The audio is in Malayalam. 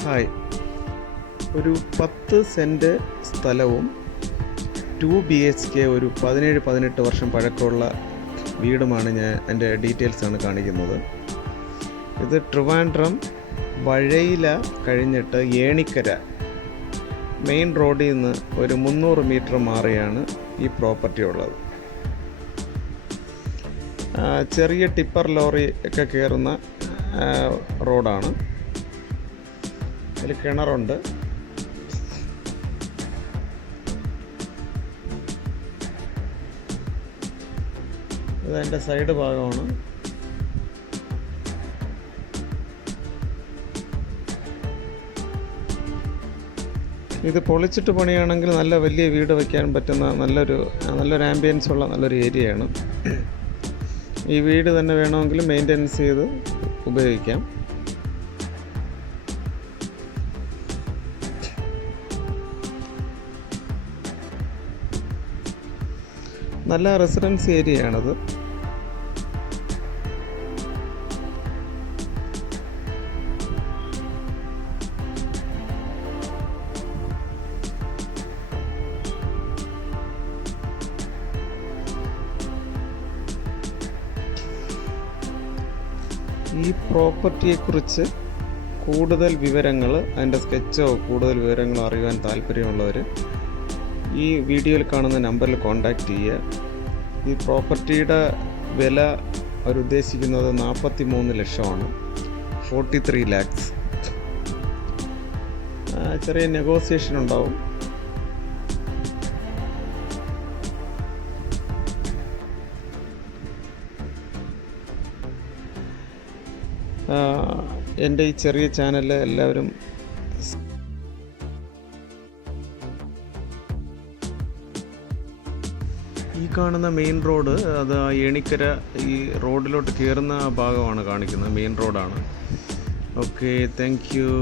ഹായ്, ഒരു 10 സെൻറ്റ് സ്ഥലവും 2 BHK ഒരു 17-18 വർഷം പഴക്കമുള്ള വീടുമാണ് ഞാൻ എൻ്റെ ഡീറ്റെയിൽസാണ് കാണിക്കുന്നത്. ഇത് ട്രിവാൻഡ്രം വഴയില കഴിഞ്ഞിട്ട് ഏണിക്കര മെയിൻ റോഡിൽ നിന്ന് ഒരു 300 മീറ്റർ മാറിയാണ് ഈ പ്രോപ്പർട്ടി ഉള്ളത്. ചെറിയ ടിപ്പർ ലോറി ഒക്കെ കയറുന്ന റോഡാണ്. അതിൽ കിണറുണ്ട്. ഇതെൻ്റെ സൈഡ് ഭാഗമാണ്. ഇത് പൊളിച്ചിട്ട് പണിയാണെങ്കിൽ നല്ല വലിയ വീട് വയ്ക്കാൻ പറ്റുന്ന നല്ലൊരു ആംബിയൻസ് ഉള്ള നല്ലൊരു ഏരിയയാണ്. ഈ വീട് തന്നെ വേണമെങ്കിൽ മെയിൻ്റെനൻസ് ചെയ്ത് ഉപയോഗിക്കാം. നല്ല റെസിഡൻസ് ഏരിയയാണത്. ഈ പ്രോപ്പർട്ടിയെക്കുറിച്ച് കൂടുതൽ വിവരങ്ങൾ, അതിൻ്റെ സ്കെച്ചോ കൂടുതൽ വിവരങ്ങളോ അറിയാൻ താല്പര്യമുള്ളവർ ഈ വീഡിയോയിൽ കാണുന്ന നമ്പറിൽ കോൺടാക്റ്റ് ചെയ്യുക. ഈ പ്രോപ്പർട്ടിയുടെ വില അവരുദ്ദേശിക്കുന്നത് 43 ലക്ഷമാണ്, 43 lakhs. ചെറിയ നെഗോസിയേഷൻ ഉണ്ടാവും. എൻ്റെ ഈ ചെറിയ ചാനൽ എല്ലാവരും ഈ കാണുന്ന മെയിൻ റോഡ്, അത് ഏണിക്കര ഈ റോഡിലോട്ട് കയറുന്ന ഭാഗമാണ് കാണിക്കുന്നത്. മെയിൻ റോഡാണ്. Okay, thank you.